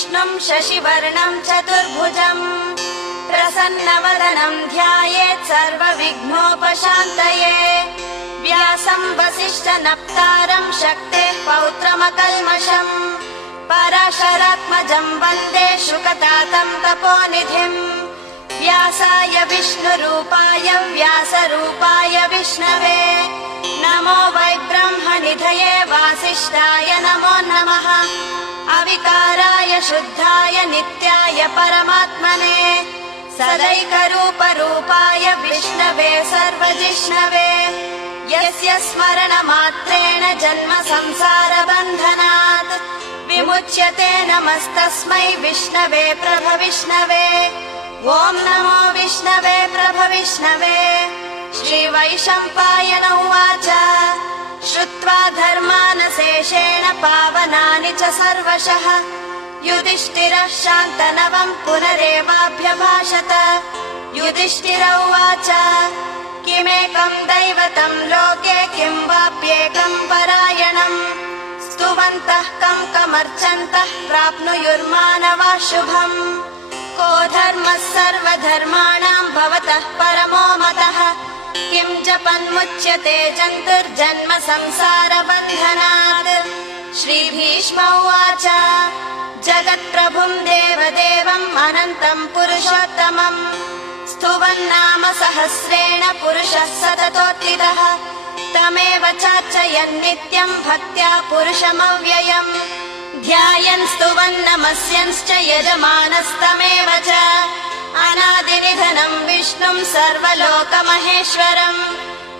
विष्णुं शशिवर्णं चतुर्भुजम् प्रसन्नवदनं ध्यायेत् सर्वविघ्नोपशान्तये। व्यासं वसिष्ठनप्तारं शक्तेः पौत्रमकल्मषम् पराशरात्मजं वन्दे शुकतातं तपोनिधिम्। व्यासाय विष्णुरूपाय व्यासरूपाय विष्णवे नमो वै ब्रह्मनिधये वासिष्ठाय नमो नमः। अविकाराय शुद्धाय नित्याय परमात्मने सदैकरूपरूपाय विष्णवे सर्वजिष्णवे। यस्य स्मरणमात्रेण जन्म संसारबन्धनात् विमुच्यते नमस्तस्मै विष्णवे प्रभविष्णवे। ॐ नमो विष्णवे प्रभविष्णवे। श्रीवैशम्पायन उवाच श्रुत्वा धर्मानशेषेण पावनानि च सर्वशः युधिष्ठिरः शान्तनवम् पुनरेवाभ्यभाषत। युधिष्ठिर उवाच किमेकं दैवतं लोके किं वाप्येकं परायणम् स्तुवन्तः कमर्चन्तः प्राप्नुयुर्मानवाः शुभम्। को धर्मः सर्वधर्माणां भवतः परमो मतः किं जपन्मुच्यते जन्तुर्जन्म संसारबन्धनात्। श्रीभीष्म उवाच जगत्प्रभुं देवदेवम् अनन्तम् पुरुषोत्तमम् स्तुवन्नाम सहस्रेण पुरुषः सततोत्थितः तमेव चार्चयन् नित्यम् भक्त्या पुरुषमव्ययम्। ध्यायन् स्तुवन् नमस्यंश्च यजमानस्तमेव च अनादिनिधनं विष्णुं सर्वलोकमहेश्वरम्।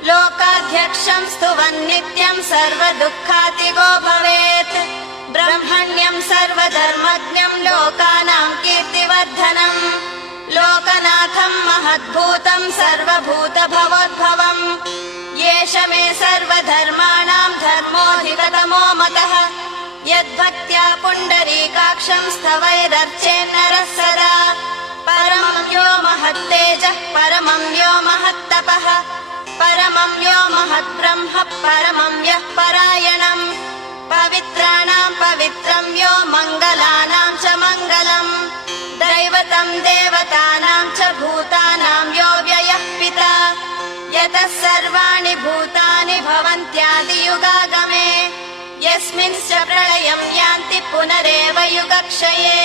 लोकाध्यक्षं स्तुवन् नित्यं सर्वदुःखातिगो भवेत्। ब्रह्मण्यं सर्वधर्मज्ञं लोकानां कीर्तिवर्धनम् लोकनाथं महद्भूतं सर्वभूतभवोद्भवम्। येष मे सर्वधर्माणां धर्मोऽधिगतमो मतः यद्भक्त्या पुण्डरीकाक्षं स्तवैरर्चेन्नरः सदा। परमं यो महत्तेजः परमं यो महत्तपः परमं यो महद्ब्रह्म परमं यः परायणम्। पवित्राणां पवित्रं यो मङ्गलानां च मङ्गलम् दैवतं देवतानां च भूतानां यो व्ययः पिता यतः सर्वाणि भूतानि भवन्त्यादियुगागमे यस्मिंश्च प्रलयं यान्ति पुनरेव युगक्षये।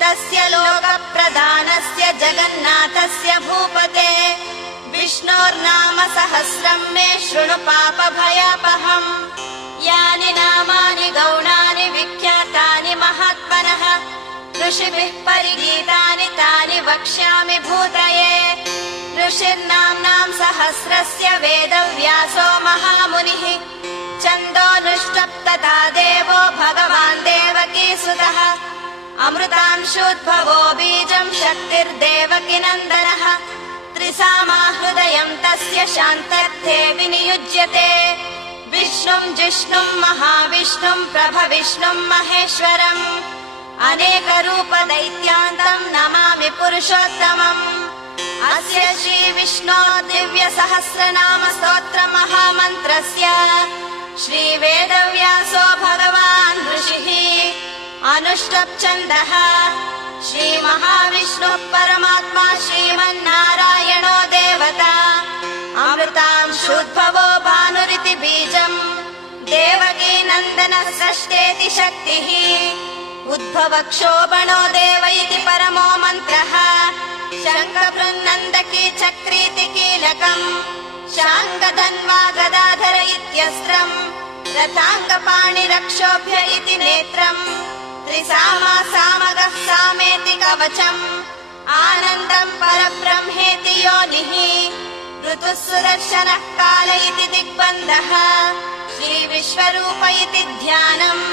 तस्य लोकप्रधानस्य जगन्नाथस्य भूपते विष्णोर्नाम सहस्रं मे शृणु पापभयापहम्। यानि नामानि गौणानि विख्यातानि महात्मनः ऋषिभिः परिगीतानि तानि वक्ष्यामि भूतये। ऋषिर्नाम्नां सहस्रस्य वेदव्यासो महामुनिः छन्दोनुष्टप्तता देवो भगवान् देवकीसुतः। अमृतांशोद्भवो बीजं शक्तिर्देवकीनन्दनः त्रिसामा हृदयं तस्य शान्त्यर्थे विनियुज्यते। विष्णुं जिष्णुं महाविष्णुं प्रभविष्णुं महेश्वरम् अनेकरूपदैत्यान्तं नमामि पुरुषोत्तमम्। अस्य श्रीविष्णो दिव्यसहस्रनाम स्तोत्रमहामन्त्रस्य श्रीवेदव्यासो भगवान् ऋषिः अनुष्टुप् छन्दः। श्रीमहाविष्णुः परमात्मा श्रीमन्नारायणो देवता अमृतांशोद्भवो भानुरिति बीजम् देवकीनन्दनः षष्ठेति शक्तिः उद्भवक्षोभणो देव इति परमो मन्त्रः। शङ्खभृन्नन्दकी चक्रीति कीलकम् शाङ्गधन्वा गदाधर इत्यस्त्रम् रथाङ्गपाणिरक्षोभ्य इति नेत्रम् त्रिसामा सामगः सामेति कवचम् आनन्दम् परब्रह्मेति योनिः ऋतुः सुदर्शनः काल इति दिग्बन्धः श्रीविश्वरूप इति ध्यानम्।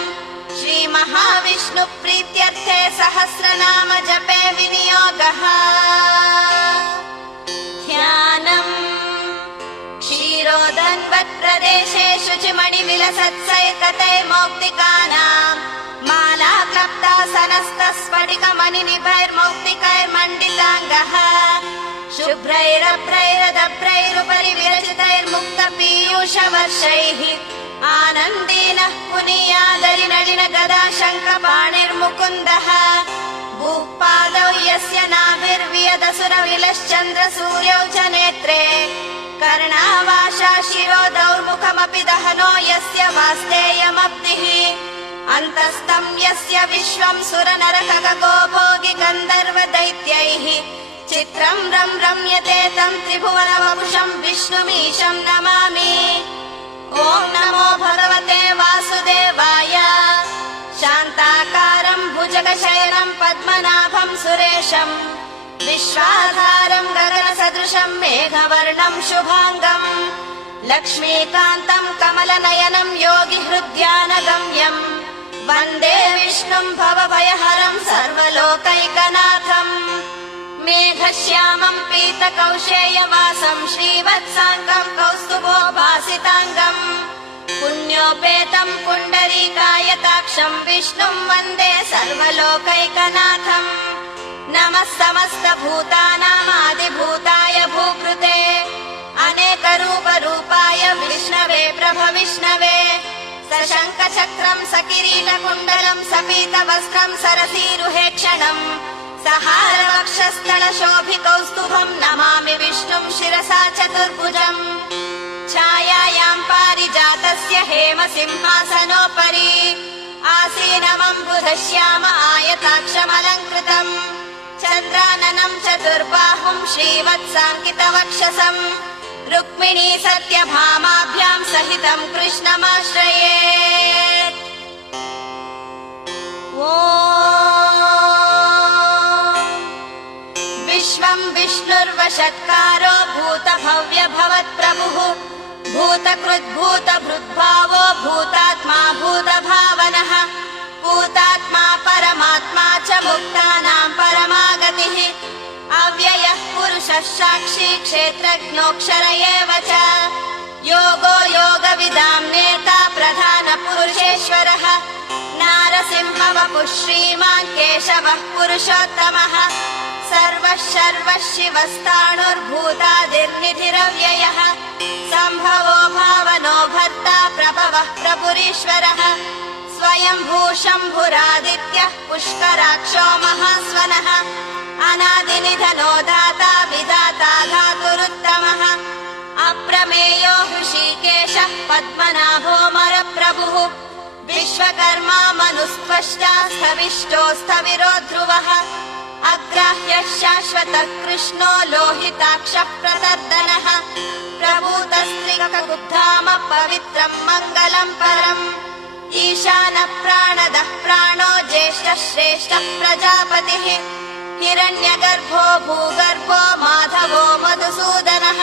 श्रीमहाविष्णुप्रीत्यर्थे सहस्रनाम जपे विनियोगः। ध्यानम् क्षीरोदन्वत्प्रदेशे शुचिमणिविलसत्सैकतैर्मौक्तिकानाम् माला क्लप्तासनस्तस्फटिकमणिनिभैर्मौक्तिकैर्मण्डिताङ्गः शुभ्रैरभ्रैरदभ्रैरुपरि विरचितैर्मुक्तपीयूषवर्षैः आनन्दीनः पुनीयादरिनलिन गदा शङ्खपाणिर्मुकुन्दः भूपादौ यस्य नाभिर्वियदसुरविलश्चन्द्रसूर्यौ च नेत्रे कर्णावाशा शिरोदौर्मुखमपि दहनो यस्य वास्तेयमब्धिः अन्तस्तं यस्य विश्वं सुरनरखगो भोगि गन्धर्व दैत्यैः चित्रं रम्यते तं त्रिभुवनवपुषं विष्णुमीशं नमामि। ॐ नमो भगवते वासुदेवाय। शान्ताकारं भुजगशयनं पद्मनाभं सुरेशं विश्वाधारं गगनसदृशं मेघवर्णं शुभाङ्गं लक्ष्मीकान्तं कमलनयनं योगिहृद्यानगम्यं वन्दे विष्णुं भवभयहरं सर्वलोकैकनाथम्। मेघश्यामं पीतकौशेयवासं श्रीवत्साङ्गं कौस्तुभोभासिताङ्गं पुण्योपेतं पुण्डरीकायताक्षं विष्णुं वन्दे सर्वलोकैकनाथम्। नमः समस्तभूतानामादिभूताय भूकृते अनेकरूपरूपाय विष्णवे प्रभविष्णवे सशङ्खचक्रं सकिरीटकुण्डलं सपीतवस्त्रं सरसीरुहेक्षणं सहारवक्षस्थलशोभिकौस्तुभं नमामि विष्णुं शिरसा चतुर्भुजम्। छायायां पारिजातस्य हेमसिंहासनोपरि आसीनमम्बुधश्याम आयताक्षमलङ्कृतम् चन्द्राननं चतुर्बाहुं श्रीवत्साङ्कितवक्षसं रुक्मिणी सत्यभामाभ्यां सहितं कृष्णमाश्रये। विश्वं विष्णुर्वषत्कारो भूतभव्यभवत्प्रभुः भूतकृद्भूतभृद्भावो भूतात्मा भूतभावनः भूतात्मा परमात्मा च मुक्तानां परमागतिः अव्ययः पुरुषः साक्षी क्षेत्रज्ञोऽक्षर एव च योगो योगविदां नेता प्रधानपुरुषेश्वरः नारसिंहवपुः श्रीमान् केशवः पुरुषोत्तमः सर्वः शर्वः शिवस्ताणुर्भूतादिर्निधिरव्ययः सम्भवो भावनो भर्ता प्रभवः प्रभुरीश्वरः स्वयंभू शम्भुरादित्यः पुष्कराक्षो महास्वनः अनादिनिधनो दाता विदाता धातुरुत्तमः अप्रमेयो हृषीकेशः पद्मनाभो मरप्रभुः विश्वकर्मा मनुस्त्वष्टा स्थविष्टो स्थविरो ध्रुवः अग्राह्यः शाश्वतः कृष्णो लोहिताक्षः प्रतर्दनः प्रभूतस्त्रिकगुब्धाम पवित्रं मङ्गलं परम् ईशानः प्राणदः प्राणो ज्येष्ठः श्रेष्ठः प्रजापतिः हिरण्यगर्भो भूगर्भो माधवो मधुसूदनः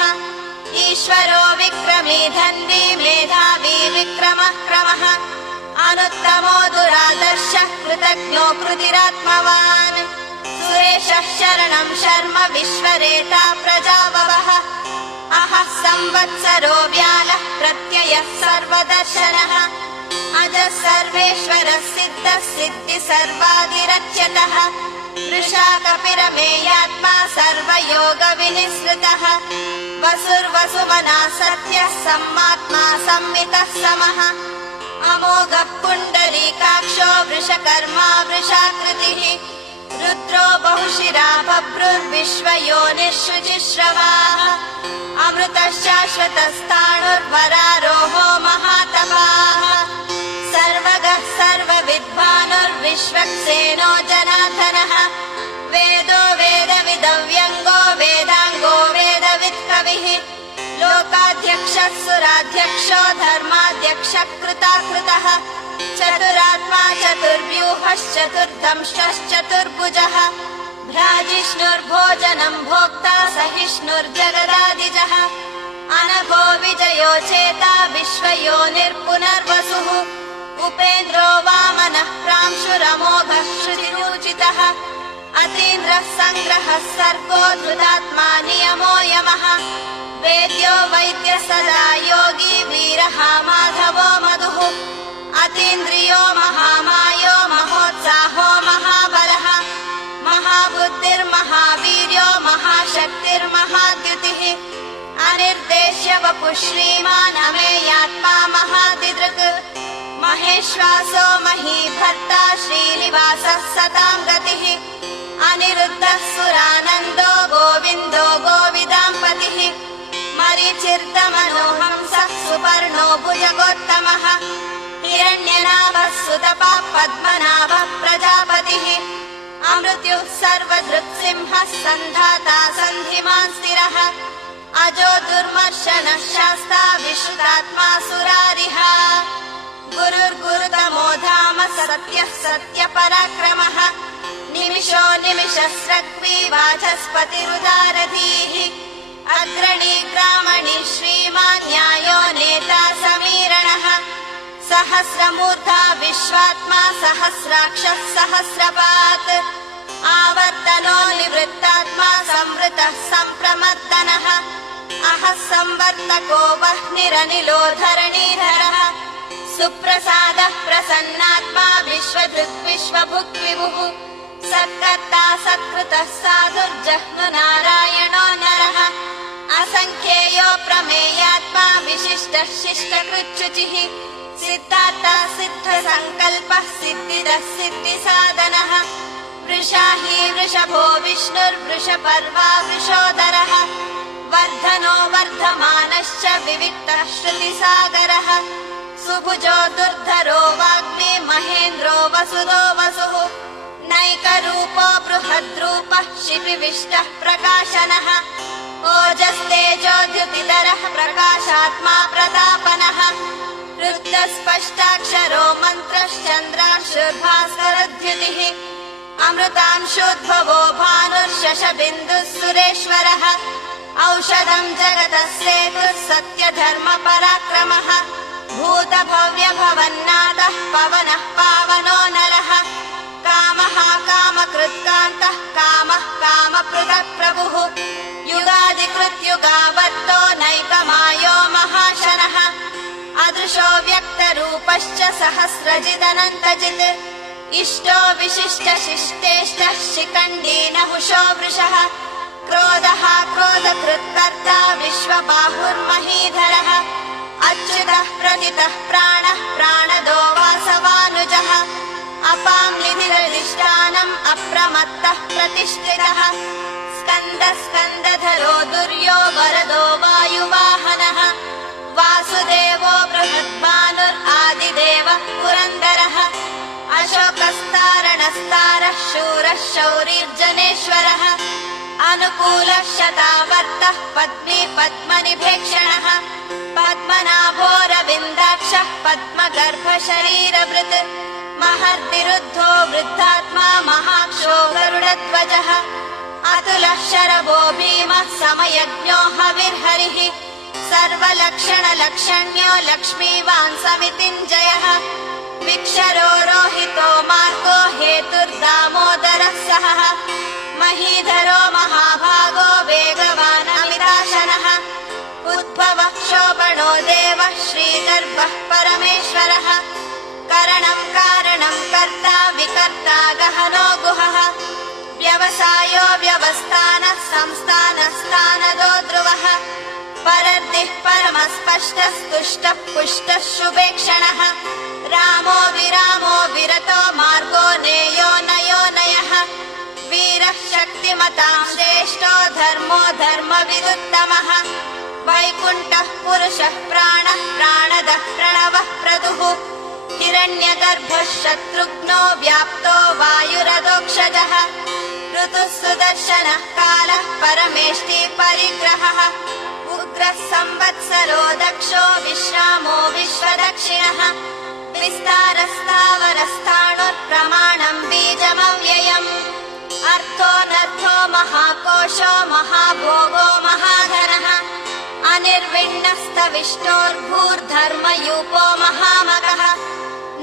ईश्वरो विक्रमी धन्वी मेधावी विक्रमः क्रमः अनुत्तमो दुरादर्शः कृतज्ञो कृतिरात्मवान् सुरेशः शरणं शर्म विश्वरेता प्रजाववः अहः संवत्सरो व्यालः प्रत्ययः सर्वदर्शनः अजः सर्वेश्वरः सिद्धः सिद्धि सर्वादिरच्यतः वृषा कपिरमेयात्मा सर्वयोगविनिसृतः वसुर्वसुमना सत्यः सम्मात्मा सम्मितः समः अमोघः पुण्डरीकाक्षो वृषकर्मा वृषाकृतिः रुद्रो बहुशिरा बभ्रुर्विश्वयोनिःशुचिश्रवाः अमृतः शाश्वतस्ताणुर्वरारोहो महातपाः सर्वगः सर्वविद्वानुर्विश्वक्सेनो जनार्दनः वेदो वेदविदव्यङ्गो वेदाङ्गो वेदवित्कविः लोकाध्यक्षः सुराध्यक्षो धर्माध्यक्षः कृताकृतः चतुरात्मा चतुर्व्यूहश्चतुर्दंष्टश्चतुर्भुजः भ्राजिष्णुर्भोजनं भोक्ता सहिष्णुर्जगदादिजः अनघो विजयो चेता विश्वयोनिर्पुनर्वसुः उपेन्द्रो वामनः प्रांशुरमोघः श्रुतिरूचितः अतीन्द्रः सङ्ग्रहः सर्गो धृतात्मा नियमो यमः वेद्यो वैद्यः सदा योगी वीरः माधवो मधुः अतीन्द्रियो महामायो महोत्साहो महाबलः महाबुद्धिर्महावीर्यो महाशक्तिर्महाद्युतिः अनिर्देश्य वपुः श्रीमान् अमेयात्मा महादिदृक् महेश्वासो महीभर्ता श्रीनिवासः सतां गतिः अनिरुद्धः सुरानन्दो गोविन्दो गोविदाम्पतिः मरीचिर्दमनोहंसः सुपर्णो भुजगोत्तमः हिरण्यनाभः सुतपः पद्मनाभः प्रजापतिः अमृत्युः सर्वदृक्सिंहः सन्धाता सन्धिमान् स्थिरः अजो दुर्मर्शनः शास्ता विश्रुतात्मा सुरारिः गुरुर्गुरुतमो धाम सत्यः सत्यपराक्रमः निमिषो निमिषस्रग्वी वाचस्पतिरुदारधीः अग्रणी ग्रामणी श्रीमान् न्यायो नेता समीरणः सहस्रमूर्धा विश्वात्मा सहस्राक्षः सहस्रपात् आवर्तनो निवृत्तात्मा संवृतः सम्प्रमर्दनः अहः संवर्तको वह्निरनिलो धरणीधरः सुप्रसादः प्रसन्नात्मा विश्वधृक् विश्वभुक् विभुः सत्कर्ता सत्कृतः साधुर्जह्नु नारायणो नरः असङ्ख्येयो प्रमेयात्मा विशिष्टः शिष्टकृच्छुचिः सिद्धार्था सिद्धसङ्कल्पः सिद्धिदः सिद्धिसाधनः वृषाही वृषभो विष्णुर्वृषपर्वा वृषोदरः वर्धनो वर्धमानश्च विविक्तः श्रुतिसागरः सुभुजो दुर्धरो वाग्मी महेन्द्रो वसुदो वसुः नैकरूपो बृहद्रूपः शिपिविष्टः प्रकाशनः ओजस्तेजोद्युतिधरः प्रकाशात्मा प्रतापनः रुद्रस्पष्टाक्षरो मन्त्रश्चन्द्रांशुर्भास्करद्युतिः अमृतांशोद्भवो भानुर्शशबिन्दुः सुरेश्वरः औषधं जगतः सेतुः सत्यधर्मपराक्रमः भूतभव्यभवन्नाथः पवनः पावनो नरः कामः कामकृत्कान्तः कामः कामपृथक् प्रभुः युगादिकृत्युगावर्तो नैकमायो महाशनः अदृशो व्यक्तरूपश्च सहस्रजिदनन्तजित् इष्टो विशिष्टशिष्टेष्टः शिखण्डी नहुषो वृषः क्रोधः क्रोधकृत्कर्ता विश्वबाहुर्महीधरः अच्युतः प्रतितः प्राणः प्राणदो वासवानुजः अपां निधिरधिष्ठानम् अप्रमत्तः प्रतिष्ठितः स्कन्दः स्कन्दधरो दुर्यो वरदो वायुवाहनः वासुदेवो बृहद्भानुरादिदेवः पुरन्दरः अशोकस्तारणस्तारः शूरः शौरीर्जनेश्वरः अनुकूलः शतावर्तः पद्मी पद्मनिभेक्षणः पद्मनाभोरविन्दाक्षः पद्मगर्भशरीरभृत् महर्दिरुद्धो वृद्धात्मा महाक्षो गरुडध्वजः अतुलः शरभो भीमः समयज्ञो हविर्हरिः सर्वलक्षणलक्षण्यो लक्ष्मीवान् समितिञ्जयः विक्षरो रोहितो मार्गो हेतुर्दामोदरः सहः महीधरो महाभागो वेगवान् अमिताशनः उद्भवः क्षोभणो देवः श्रीगर्भः परमेश्वरः करणं कारणं कर्ता विकर्ता गहनो गुहः व्यवसायो व्यवस्थानः संस्थानस्थानदो ध्रुवः परर्दिः परमस्पष्टस्तुष्टः पुष्टः शुभेक्षणः रामो विरामो विरतो मार्गो नेयो नयो नयः वीरः शक्तिमतां श्रेष्ठो धर्मो धर्मविदुत्तमः वैकुण्ठः पुरुषः प्राणः प्राणदः प्रणवः प्रदुः हिरण्यगर्भः शत्रुघ्नो व्याप्तो वायुरदोक्षजः ऋतुः सुदर्शनः कालः परमेष्टि परिग्रहः उग्रः संवत्सरो दक्षो विश्रामो विश्वदक्षिणः विस्तारस्तावरस्थाणुप्रमाणं बीजमव्ययम् अर्थोऽनर्थो महाकोशो महाभोगो महाधनः अनिर्विण्णस्तविष्णोर्भूर्धर्मयूपो महामगः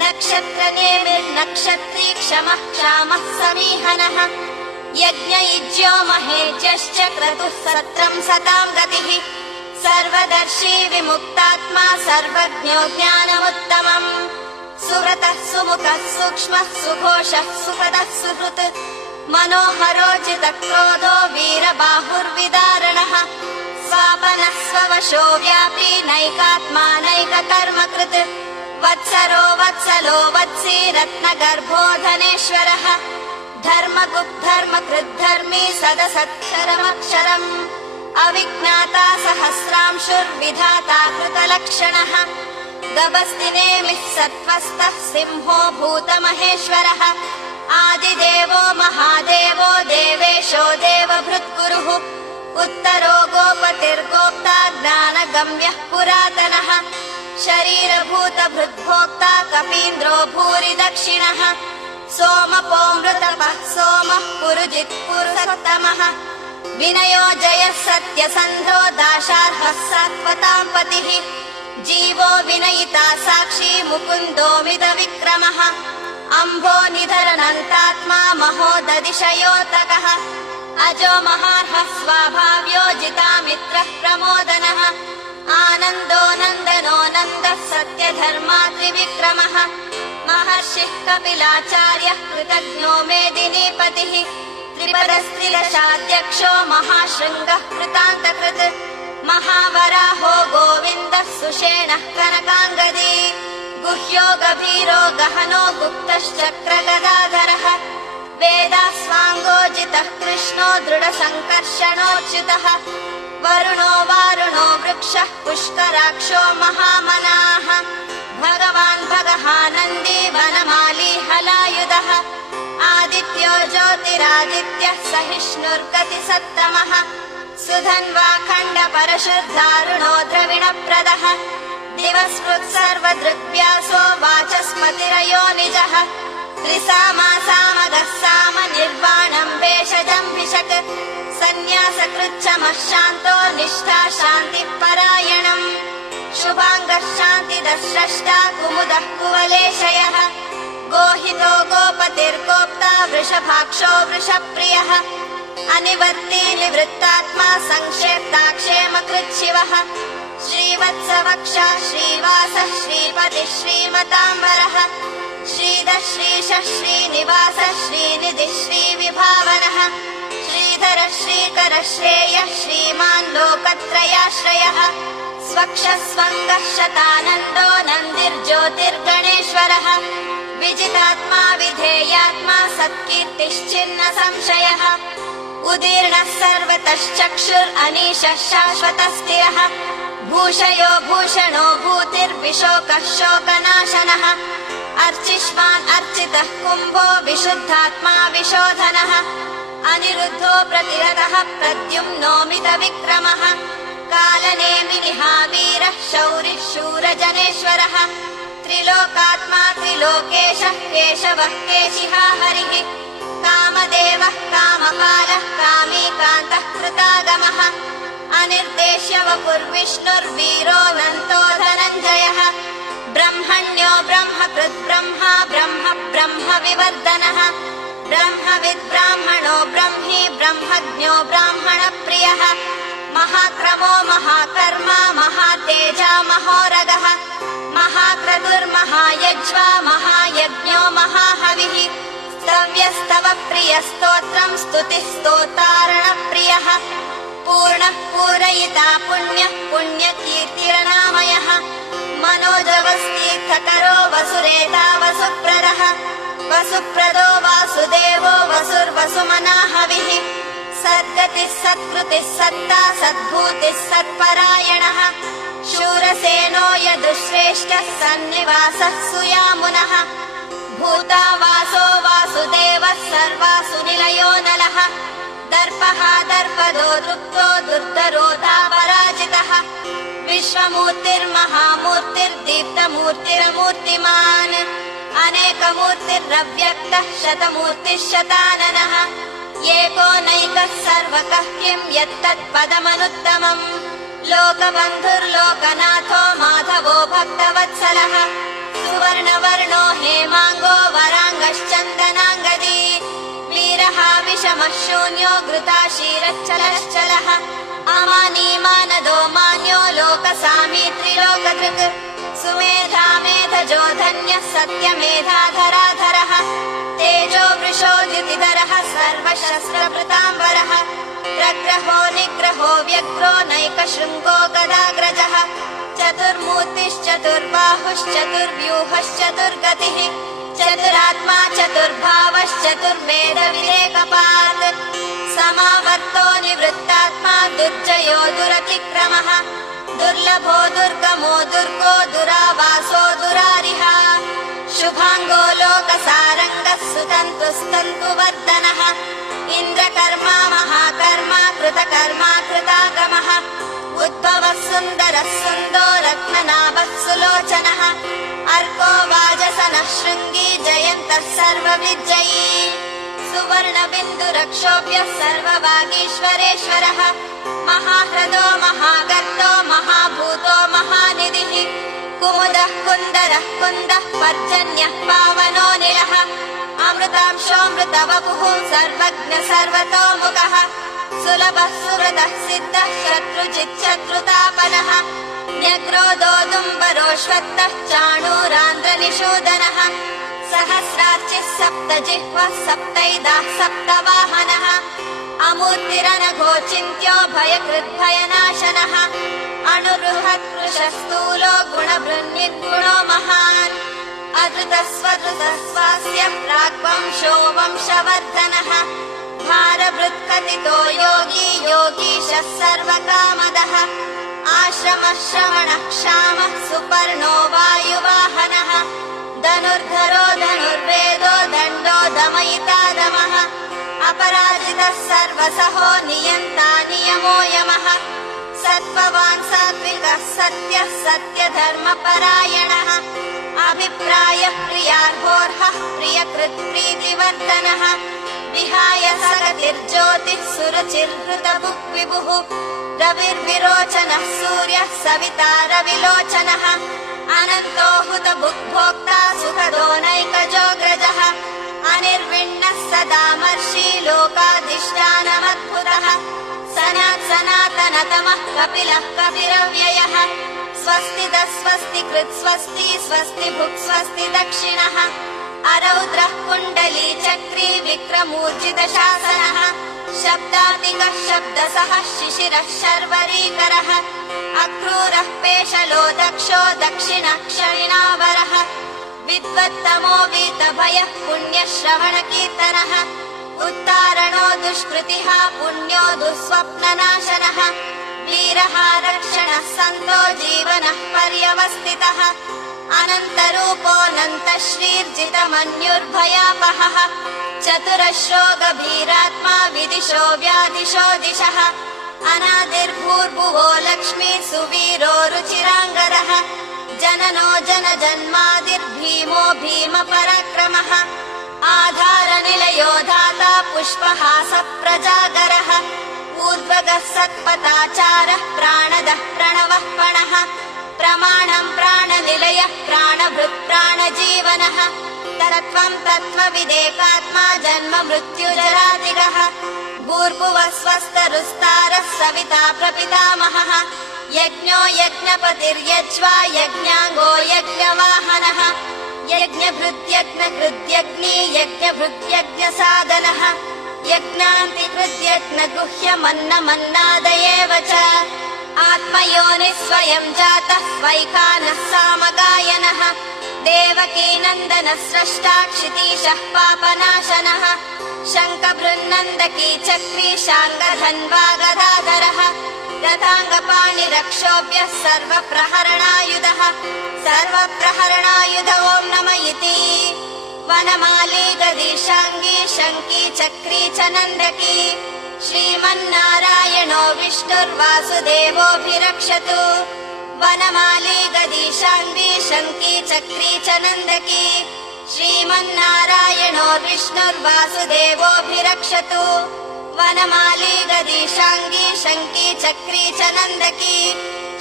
नक्षत्रनेमिर्नक्षत्री क्षमः क्षामः समीहनः यज्ञयुज्यो महेज्यश्च क्रतुः सत्रं सतां गतिः सर्वदर्शी विमुक्तात्मा सर्वज्ञो ज्ञानमुत्तमम् सुव्रतः सुमुखः सूक्ष्मः सुघोषः सुपदः सुहृत् मनोहरोचितक्रोधो वीरबाहुर्विदारणः स्वापनस्ववशो व्यापी नैकात्मा नैककर्मकृत् वत्सरो वत्सलो वत्सी रत्नगर्भो धनेश्वरः धर्मकृद्धर्मी सदसत्क्षरमक्षरम् अविज्ञाता सहस्रांशुर्विधाता कृतलक्षणः गभस्तिनेमिः सत्त्वस्तः सिंहो भूतमहेश्वरः आदिदेवो महादेवो देवेशो देवभृद्गुरुः उत्तरो गोपतिर्गोप्ता ज्ञानगम्यः पुरातनः शरीरभूतभृद्भोक्ता कपीन्द्रो भूरि दक्षिणः सोमपोऽमृतपः सोमः पुरुजित् पुरुषोत्तमः विनयो जयः सत्यसन्धो दाशार्हः सात्वतां पतिः जीवो विनयिता साक्षी मुकुन्दो मिदविक्रमः अम्भो निधरनन्तात्मा महोदधिशयोतकः अजो महार्हः स्वाभाव्यो जितामित्रः प्रमोदनः आनन्दो नन्दनो नन्दः सत्यधर्मा त्रिविक्रमः महर्षिः कपिलाचार्यः कृतज्ञो मेदिनीपतिः त्रिपदस्त्रिदशाध्यक्षो महाशृङ्गः कृतान्तकृत् महावराहो गोविन्दः सुषेणः कनकाङ्गदी गुह्यो गभीरो गहनो गुप्तश्चक्रगदाधरः वेदास्वाङ्गोजितः कृष्णो दृढसङ्कर्षणोच्युतः वरुणो वारुणो वृक्षः पुष्कराक्षो महामनाः भगवान् भगहानन्दी वनमाली हलायुधः आदित्यो ज्योतिरादित्यः सहिष्णुर्गतिसत्तमः सुधन्वा खण्डपरशुर्दारुणो द्रविणप्रदः दिवस्कृत् सर्वदृग्व्यासो वाचस्पतिरयो निजः त्रिसामासामगः साम निर्वाणम् भेषजम्भिषक् सन्न्यासकृच्छमः शान्तो निष्ठा शान्तिपरायणम् शुभाङ्गः शान्तिदस्रष्टा कुमुदः कुवलेशयः गोहितो गोपतिर्गोप्ता वृषभाक्षो वृषप्रियः अनिवर्ती निवृत्तात्मा संक्षेप्ताक्षेमकृच्छिवः श्रीवत्सवक्षा श्रीवासः श्रीपतिः श्रीमताम्बरः श्रीधः श्रीशः श्रीनिवासः श्रीनिधिः श्रीविभावनः श्रीधरः श्रीकरः श्रेयः श्रीमान् लोकत्रयाश्रयः स्वक्षस्वङ्गः शतानन्दो नन्दिर्ज्योतिर्गणेश्वरः विजितात्मा विधेयात्मा सत्कीर्तिश्चिन्न संशयः उदीर्णः सर्वतश्चक्षुरनीशः शाश्वतस्थिरः भूषयो भूषणो भूतिर्विशोकः शोकनाशनः अर्चिष्मान् अर्चितः कुम्भो विशुद्धात्मा विशोधनः अनिरुद्धो प्रतिरतः प्रद्युम्नो मितविक्रमः कालनेमिनिहावीरः शौरिः शूरजनेश्वरः त्रिलोकात्मा त्रिलोकेशः केशवः केशिहा हरिः कामदेवः कामपालः कामीकान्तः कृतागमः अनिर्देश्य वपुर्विष्णुर्वीरोऽनन्तो धनञ्जयः ब्रह्मण्यो ब्रह्मकृत् ब्रह्मा ब्रह्म ब्रह्म विवर्धनः ब्रह्मविद्ब्राह्मणो ब्रह्मी ब्रह्मज्ञो ब्राह्मणप्रियः महाक्रमो महाकर्मा महातेजा महोरगः महाक्रतुर्महायज्वा महायज्ञो महाहविः स्तव्यस्तव प्रियस्तोत्रम् स्तुतिः स्तोतारणप्रियः पूर्णः पूरयिता पुण्यः पुण्यकीर्तिरनामयः मनोजवस्तीर्थकरो वसुरेता वसुप्रदः वसुप्रदो वासुदेवो वसुर्वसुमनाहविः सद्गतिः सत्कृतिः सत्ता सद्भूतिः सत्परायणः शूरसेनो यदुश्रेष्ठः सन्निवासः सुयामुनः भूता वासो वासुदेवः सर्वासु निलयो नलः दर्पः दर्पदो दृप्तो दुर्धरोधा पराजितः विश्वमूर्तिर्महामूर्तिर्दीप्तमूर्तिरमूर्तिमान् अनेकमूर्तिरव्यक्तः शतमूर्तिः शताननः एको नैकः सर्वकः किम् यत्तत्पदमनुत्तमम् लोकबन्धुर्लोकनाथो माधवो भक्तवत्सलः सुवर्णवर्णो हेमाङ्गो वराङ्गश्चन्दनाङ्गदी वीरः विषमः शून्यो घृताशीरश्चलश्चलः अमानीमानदो मान्यो लोकसामी त्रिलोकदृक् सुमेधा मेधजो धन्यः सत्यमेधाधराधरः तेजो वृषोद्युतिधरः सर्वशस्त्रभृताम्बरः व्याघ्रहो निग्रहो व्यग्रो नैकशृङ्गो गदाग्रजः चतुर्मूर्तिश्चतुर्बाहुश्चतुर्व्यूहश्चतुर्गतिः चतुरात्मा चतुर्भावश्चतुर्वेदविवेकपात् समावर्तो निवृत्तात्मा दुर्जयो दुरतिक्रमः दुर्लभो दुर्गमो दुर्गो दुरावासो दुरारिः शुभाङ्गो लोकसारङ्गः सुतन्तुस्तन्तुवर्धनः इन्द्रकर्मा महाकर्मा कृतकर्मा कृतागमः उद्भवः सुन्दरः सुन्दो रत्ननाभः सुलोचनः अर्को वाजसनः शृङ्गी जयन्तः सर्वविजयी सुवर्णबिन्दुरक्षोभ्यः सर्ववागीश्वरेश्वरः महाह्रदो महागर्तो महाभूतो महानिधिः कुमुदः कुन्दरः कुन्दः पर्जन्यः पावनोऽनिलः अमृतांशोऽमृतवपुः सर्वज्ञ सर्वतोमुखः सुलभः सुहृदः सिद्धः शत्रुजिच्छत्रुतापनः न्यग्रोदोदुम्बरोऽश्वत्थः चाणूरान्ध्रनिषूदनः सहस्रार्चिः सप्तजिह्वः सप्तैदाः सप्तवाहनः अमूर्तिरनघोचिन्त्यो भयकृद्भयनाशनः अणुबृहत्कृशस्थूलो गुणभृन्निर्गुणो महान् अधृतस्वधृतस्वास्य प्राग्वंशो वंशवर्धनः भारभृत्कथितो योगी योगीशः सर्वकामदः आश्रमः श्रवणः क्षामः सुपर्णो वायुवाहनः धनुर्धरो धनुर्वेदो दण्डो दमयिता दमः अपराजितः सर्वसहो नियन्ता नियमो यमः सत्त्ववान् सात्विकः सत्यः सत्यधर्मपरायणः अभिप्रायः प्रियार्होर्हः प्रियकृत्प्रीतिवर्धनः विहाय सगतिर्ज्योतिः सुरुचिर्हृतभुक् विभुः रविर्विरोचनः सूर्यः सविता रविलोचनः अनन्तो हुतभुग्भोक्ता सुखदो नैकजोऽग्रजः अनिर्विण्णः सदामर्षि लोकाधिष्ठानमद्भुतः सनातनतमः कपिलः कपिरव्ययः स्वस्तिदः स्वस्तिकृत् स्वस्ति स्वस्ति भुक् स्वस्ति दक्षिणः अरौद्रः कुण्डली चक्री विक्रमूर्जितशासनः शब्दातिकः शब्दसः शिशिरः शर्वरीकरः अक्रूरः पेशलो दक्षो दक्षिणक्षरिणावरः विद्वत्तमो वीतभयः पुण्यश्रवणकीर्तनः उत्तारणो दुष्कृतिः पुण्यो दुःस्वप्ननाशनः वीरः रक्षणः सन्तो जीवनः पर्यवस्थितः अनन्तरूपोऽनन्तश्रीर्जितमन्युर्भयापहः चतुरश्रो गभीरात्मा विदिशो व्यादिशो दिशः अनादिर्भूर्भुवो लक्ष्मी सुवीरो रुचिराङ्गदः जननो जनजन्मादिर्भीमो भीमपराक्रमः आधारनिलयो धाता पुष्पहासः प्रजागरः ऊर्ध्वगः सत्पथाचारः प्राणदः प्रणवः पणः प्रमाणं प्राणनिलयः प्राणभृत् प्राणजीवनः तत्त्वं तत्त्वविदेकात्मा जन्म मृत्युजरादिगः भूर्भुवः स्वस्तरुस्तारः सविता प्रपितामहः यज्ञो यज्ञपतिर्यज्वा यज्ञाङ्गो यज्ञवाहनः यज्ञभृद्यज्ञकृद्यग्नि यज्ञभृद्यज्ञसाधनः यज्ञान्तिकृद्यज्ञगुह्यमन्नमन्नादयेव च आत्मयोनिः स्वयं जातः वैखानः सामगायनः देवकीनन्दनः स्रष्टा क्षितीशः पापनाशनः शङ्खबृन्नन्दकी चक्री शाङ्गधन्वा गदाधरः रथाङ्गपाणिरक्षोभ्यः सर्वप्रहरणायुधः सर्वप्रहरणायुध ॐ नमः इति वनमाली गदीशाङ्गी शङ्की चक्री च नन्दकी श्रीमन्नारायणो विष्णुर्वासुदेवोऽभिरक्षतु वनमाली गदीशाङ्गी शङ्की चक्री च नन्दकी श्रीमन्नारायणो विष्णुर्वासुदेवोऽभिरक्षतु वनमाली गदीशाङ्गी शङ्की चक्री च नन्दकी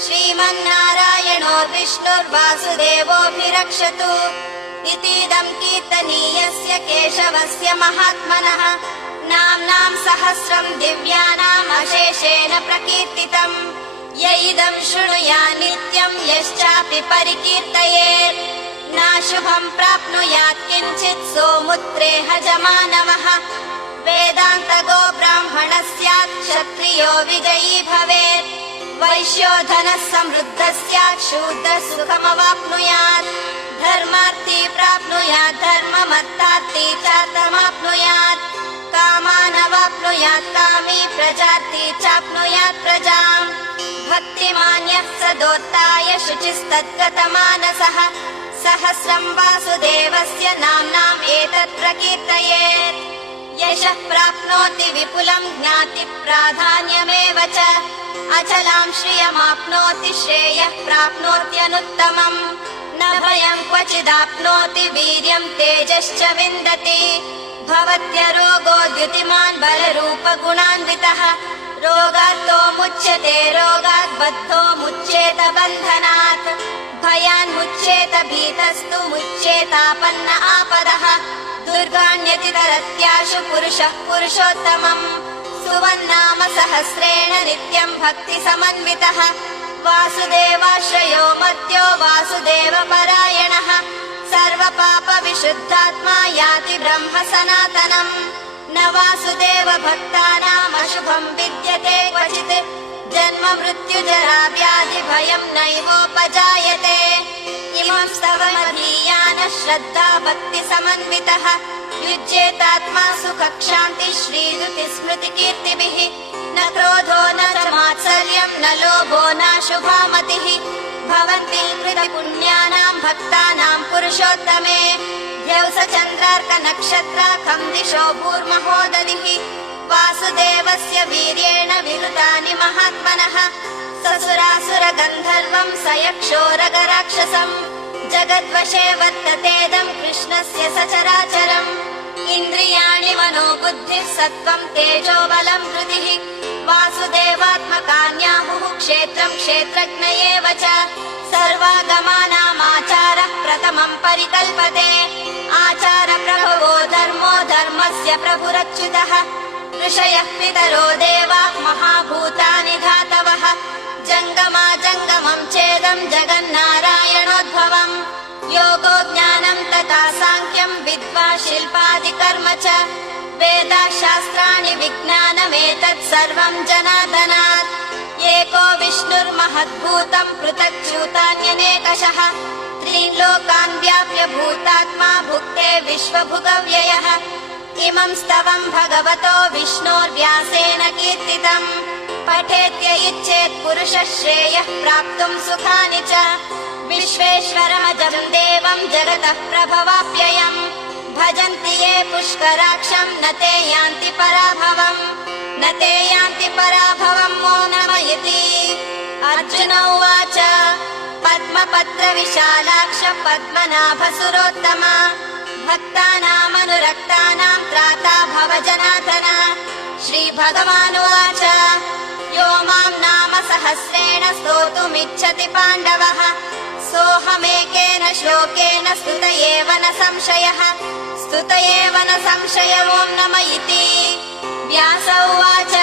श्रीमन्नारायणो विष्णुर्वासुदेवोऽभिरक्षतु इतीदं कीर्तनीयस्य केशवस्य महात्मनः नाम्नां सहस्रं दिव्यानाम् अशेषेण प्रकीर्तितम् य इदं शृणुयात् नित्यं यश्चापि परिकीर्तयेत् नाशुभं प्राप्नुयात् किञ्चित् सोमुत्रेह जमानवः वेदान्तगो ब्राह्मणः स्यात् क्षत्रियः मनुष्यो धनः समृद्धः स्यात् शूद्रः सुखमवाप्नुयात् धर्मार्थी प्राप्नुयात् धर्ममर्थार्थी चार्थमाप्नुयात् कामानवाप्नुयात् कामी प्रजार्थी चाप्नुयात् प्रजाम् भक्तिमान्यः सदोत्ताय शुचिस्तद्गतमानसः सहस्रं वासुदेवस्य नाम्नाम् एतत् प्रकीर्तयेत् यशः प्राप्नोति विपुलं ज्ञाति प्राधान्यमेव च अचलां श्रियमाप्नोति श्रेयः प्राप्नोत्यनुत्तमम् न भयं क्वचिदाप्नोति वीर्यं तेजश्च विन्दति भवत्यरोगो द्युतिमान् बलरूपगुणान्वितः रोगात्तो मुच्यते रोगात् बद्धो मुच्येत बन्धनात् भयान् मुच्येत भीतस्तु मुच्येतापन्न आपदः दुर्गाण्यतितरत्याशु पुरुषः पुरुषोत्तमम् सुवन्नाम सहस्रेण नित्यं भक्ति समन्वितः वासुदेवाश्रयो मर्त्यो वासुदेवपरायणः सर्वपाप विशुद्धात्मा याति ब्रह्म सनातनम् न वासुदेव भक्तानामशुभं विद्यते क्वचित् जन्म मृत्युजरा व्याधि भयं नैवोपजायते इमं स्तवमधीयानः श्रद्धा भक्ति समन्वितः युज्येतात्मा सुखक्षान्ति श्रीधुति स्मृति कीर्तिभिः न क्रोधो न च मात्सर्यं न लोभो न शुभामतिः भवन्ति कृत पुण्यानां भक्तानां पुरुषोत्तमे द्यौस चन्द्रार्क नक्षत्राखं दिशो भूर्महोदधिः वासुदेवस्य वीर्येण विहृतानि महात्मनः ससुरासुर गन्धर्वं स यक्षोरगराक्षसम् जगद्वशे वर्ततेदं कृष्णस्य सचराचरम् इन्द्रियाणि मनो बुद्धिः सत्त्वं तेजो बलं धृतिः वासुदेवात्मकान्याहुः क्षेत्रं क्षेत्रज्ञ एव च सर्वागमानामाचारः प्रथमं परिकल्पते आचार प्रभवो धर्मो धर्मस्य प्रभुरच्युतः ऋषयः पितरो देवाः महाभूतानि धातवः जङ्गमा जङ्गमं चेदं जगन्नारायणोद्भवम् योगो ज्ञानं तथा साङ्ख्यं विद्वा शिल्पादिकर्म च वेदाः शास्त्राणि विज्ञानमेतत् सर्वं जनार्दनात् एको विष्णुर्महद्भूतं पृथक्च्यूतान्यनेकशः त्रीन् लोकान् व्याप्य भूतात्मा भुक्ते विश्वभुगव्ययः इमं स्तवं भगवतो विष्णोर्व्यासेन कीर्तितम् पठेत्य इच्छेत् पुरुषः श्रेयः प्राप्तुं सुखानि च विश्वेश्वरमजं देवं जगतः प्रभवाप्ययम् भजन्ति ये पुष्कराक्षं न ते यान्ति पराभवम् न ते यान्ति पराभवम् ॐ नमः इति अर्जुन उवाच पद्मपत्रविशालाक्ष पद्मनाभसुरोत्तम भक्तानामनुरक्तानां त्राता भव जनार्दन श्रीभगवानुवाच यो मां नाम सहस्रेण स्तोतुमिच्छति पाण्डवः सोऽहमेकेन श्लोकेन स्तुत एव न संशयः स्तुत एव न संशय ॐ नमः इति व्यास उवाच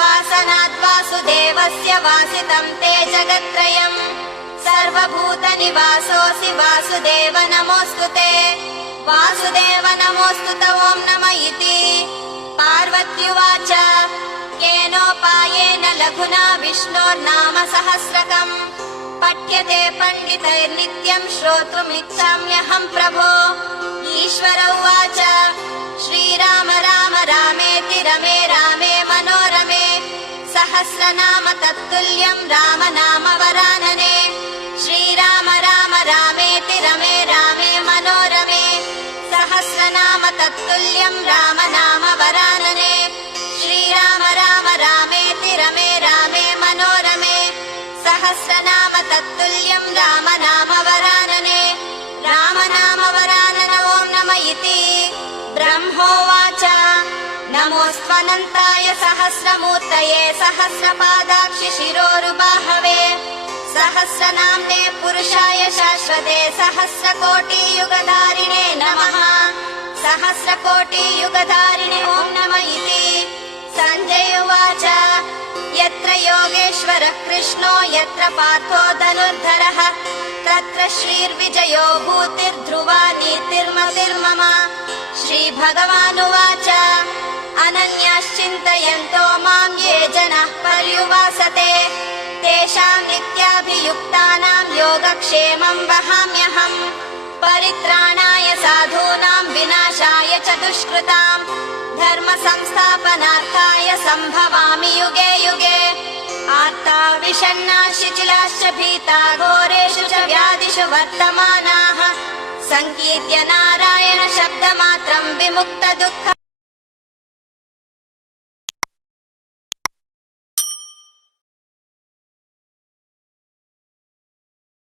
वासनात् वासुदेवस्य वासितं ते जगत्त्रयम् सर्वभूतनिवासोऽसि वासुदेव नमोऽस्तु ते वासुदेव नमोऽस्तु ते ॐ नमः इति पार्वत्युवाच केनोपायेन लघुना विष्णोर्नाम सहस्रकम् पठ्यते पण्डितैर्नित्यं श्रोतुमिच्छाम्यहं प्रभो ईश्वर उवाच श्रीराम राम रामेति रमे रामे मनोरमे सहस्रनाम तत्तुल्यं राम नाम वरानने श्रीराम राम रामेति रमे रामे मनोरमे सहस्रनाम तत्तुल्यं राम नाम वरानने श्रीराम राम रामेति रमे रामे मनोरमे सहस्रनाम तत्तुल्यं राम नाम वरानने राम नाम वरानन ॐ नमः इति ब्रह्मोवाच नमोऽस्त्वनन्ताय सहस्रमूर्तये सहस्रपादाक्षि शिरोरुबाहवे सहस्रनाम्ने पुरुषाय शाश्वते सहस्रकोटियुगधारिणे नमः सहस्रकोटियुगधारिणे ॐ नमः इति सञ्जय उवाच यत्र योगेश्वरः कृष्णो यत्र पार्थो धनुर्धरः तत्र श्रीर्विजयो भूतिर्ध्रुवा नीतिर्मतिर्मम श्रीभगवानुवाच अनन्याश्चिन्तयन्तो मां ये जनाः पर्युपासते युक्तानां योगक्षेमं वहाम्यहम् परित्राणाय साधूनां विनाशाय च दुष्कृताम् धर्म संस्थापनार्थाय सम्भवामि युगे युगे आर्ता विषण्णा शिथिलाश्च भीता घोरेषु च व्याधिषु वर्तमानाः संकीर्त्य नारायण शब्दमात्रं विमुक्त दुःख